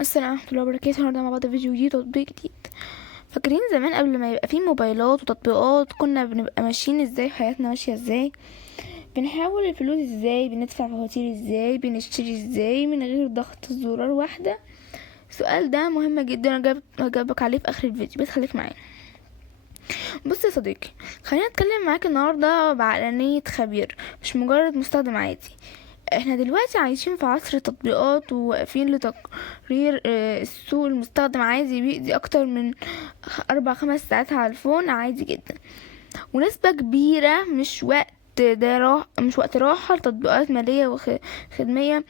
السلام ورحمة الله وبركاته. النهارده مع بعض فيديو جديد وتطبيق جديد. فاكرين زمان قبل ما يبقى فيه موبايلات وتطبيقات كنا بنبقى ماشيين ازاي؟ حياتنا ماشية ازاي؟ بنحول الفلوس ازاي؟ بندفع فواتير ازاي؟ بنشتري ازاي من غير ضغط زرار واحدة؟ السؤال ده مهم جدا، هجاوبك عليه في اخر الفيديو، بس خليك معايا. بص يا صديقي، خلينا اتكلم معاك النهارده بعقلانية خبير، مش مجرد مستخدم عادي. احنا دلوقتي عايشين في عصر تطبيقات وواقفين لتقرير السوق. المستخدم عايز بيقضي اكتر من 4 5 ساعات على الفون عادي جدا، ونسبة كبيرة مش وقت راحة لتطبيقات مالية وخدمية.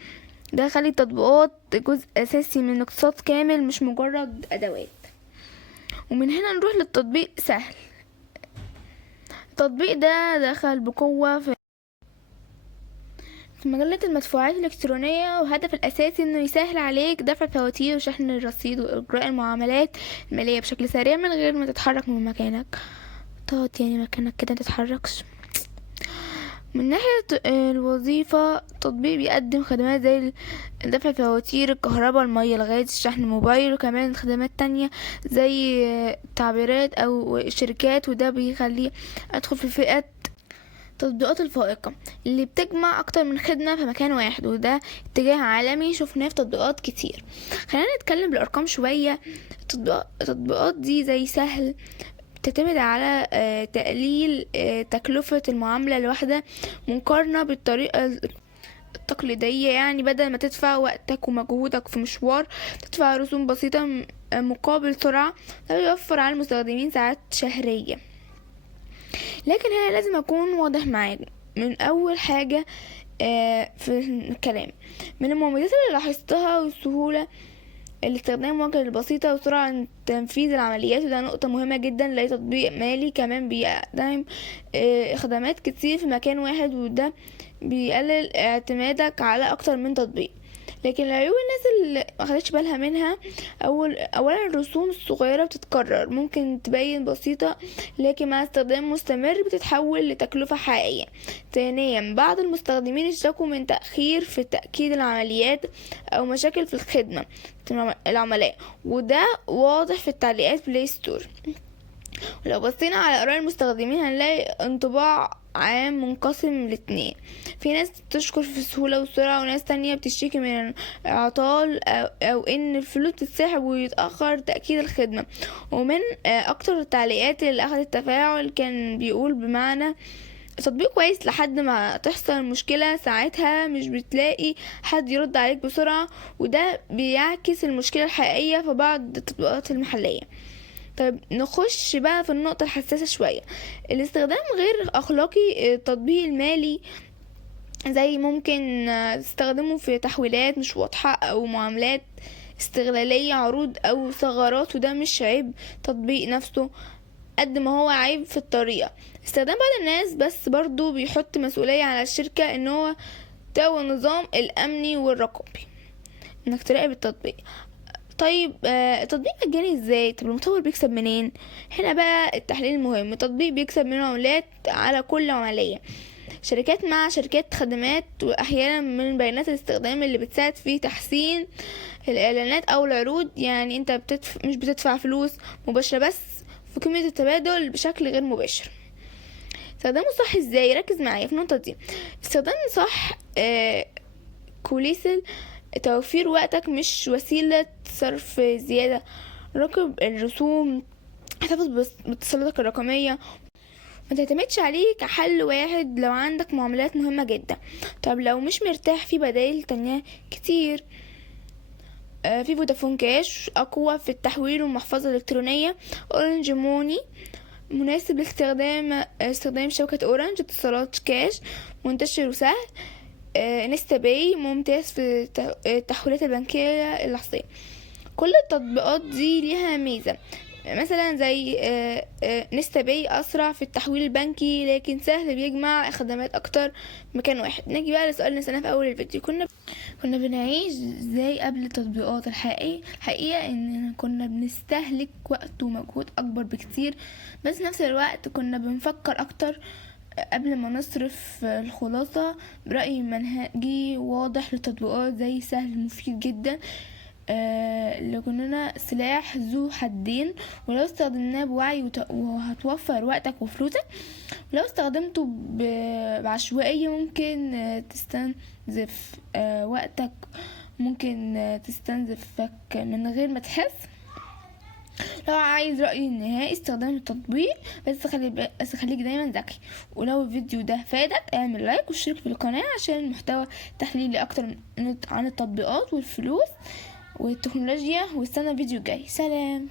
ده خلي التطبيقات جزء اساسي من اقتصاد كامل، مش مجرد ادوات. ومن هنا نروح للتطبيق سهل. التطبيق ده دخل بقوة في مجلة المدفوعات الإلكترونية، وهدف الأساسي إنه يسهل عليك دفع الفواتير وشحن الرصيد وإجراء المعاملات المالية بشكل سريع من غير ما تتحرك من مكانك. تقعد يعني مكانك كده متتحركش. من ناحية الوظيفة، التطبيق بيقدم خدمات زي دفع فواتير الكهرباء، المية، الغاز، الشحن الموبايل، وكمان خدمات تانية زي تعبيرات أو شركات. وده بيخليه أدخل في فئة التطبيقات الفائقة اللي بتجمع أكتر من خدمة في مكان واحد، وده اتجاه عالمي شفناه في تطبيقات كتير. خلينا نتكلم بالأرقام شوية. التطبيقات دي زي سهل بتعتمد على تقليل تكلفة المعاملة الواحدة مقارنة بالطريقة التقليدية. يعني بدل ما تدفع وقتك ومجهودك في مشوار، تدفع رسوم بسيطة مقابل سرعة. ده بيوفر على المستخدمين ساعات شهرية. لكن هنا لازم اكون واضح معاك من اول حاجة في الكلام. من المميزات اللي لاحظتها والسهولة الاستخدام، مواجهة البسيطة وسرعة تنفيذ العمليات، وده نقطة مهمة جدا لأي تطبيق مالي. كمان بيقدم خدمات كتير في مكان واحد، وده بيقلل اعتمادك على أكتر من تطبيق. لكن العيوب الناس اللي ما خدتش بالها منها، اولا الرسوم الصغيره بتتكرر، ممكن تبين بسيطه لكن مع استخدام مستمر بتتحول لتكلفه حقيقيه. ثانيا بعض المستخدمين اشتكوا من تاخير في تاكيد العمليات او مشاكل في الخدمه العملاء، وده واضح في التعليقات بلاي ستور. ولو بصينا على آراء المستخدمين هنلاقي انطباع عام منقسم لاتنين. في ناس بتشكر في السهولة والسرعة، وناس تانية بتشتكي من اعطال أو ان الفلوس تتسحب ويتأخر تأكيد الخدمة. ومن اكتر التعليقات اللي اخدت تفاعل كان بيقول بمعنى تطبيق كويس لحد ما تحصل مشكلة، ساعتها مش بتلاقي حد يرد عليك بسرعة، وده بيعكس المشكلة الحقيقية في بعض التطبيقات المحلية. طيب نخش بقى في النقطة الحساسة شوية، الاستخدام غير أخلاقي. التطبيق المالي زي ممكن تستخدمه في تحويلات مش واضحة أو معاملات استغلالية، عروض أو ثغرات، وده مش عيب تطبيق نفسه قد ما هو عيب في الطريقة استخدام بعض الناس. بس برضو بيحط مسؤولية على الشركة ان هو تقوي النظام الأمني والرقابي، انك تراقب التطبيق. طيب التطبيق مجاني ازاي؟ طب المطور بيكسب منين؟ هنا بقى التحليل المهم. التطبيق بيكسب منه عملات على كل عملية، شركات مع شركات خدمات، واحيانا من بيانات الاستخدام اللي بتساعد في تحسين الاعلانات او العروض. يعني انت مش بتدفع فلوس مباشرة، بس في قيمة التبادل بشكل غير مباشر. استخدامه صح ازاي؟ ركز معايا في النقطة دي. استخدام صح كوليسل توفير وقتك مش وسيلة صرف زيادة. راقب الرسوم، احتفظ باتصالاتك الرقمية، ما تعتمدش عليه كحل واحد لو عندك معاملات مهمة جدا. طب لو مش مرتاح، في بدائل تانية كتير. في فودافون كاش أقوى في التحويل والمحفظة الإلكترونية. أورنج موني مناسب استخدام شبكة أورنج. اتصالات كاش منتشر وسهل. انستا باي ممتاز في التحويلات البنكية اللحظية. كل التطبيقات دي ليها ميزة، مثلا زي نستا باي أسرع في التحويل البنكي، لكن سهل بيجمع خدمات أكتر مكان واحد. نيجي بقى لسؤال اللي نسألناه في أول الفيديو، كنا بنعيش ازاي قبل التطبيقات؟ الحقيقة ان كنا بنستهلك وقت ومجهود اكبر بكتير، بس نفس الوقت كنا بنفكر اكتر قبل ما نصرف. الخلاصة برأي منهجي واضح للتطبيقات زي سهل مفيد جدا، لكننا سلاح ذو حدين، ولو استخدمناه بوعي وهتوفر وقتك وفلوسك. ولو استخدمته بعشوائية ممكن تستنزف وقتك، ممكن تستنزفك من غير ما تحس. لو عايز رأيي النهائي استخدام التطبيق، بس خليك دايما ذكي. ولو الفيديو ده فادك اعمل لايك واشترك في القناة عشان المحتوى تحليلي اكتر عن التطبيقات والفلوس والتكنولوجيا. واستنى الفيديو الجاي. سلام.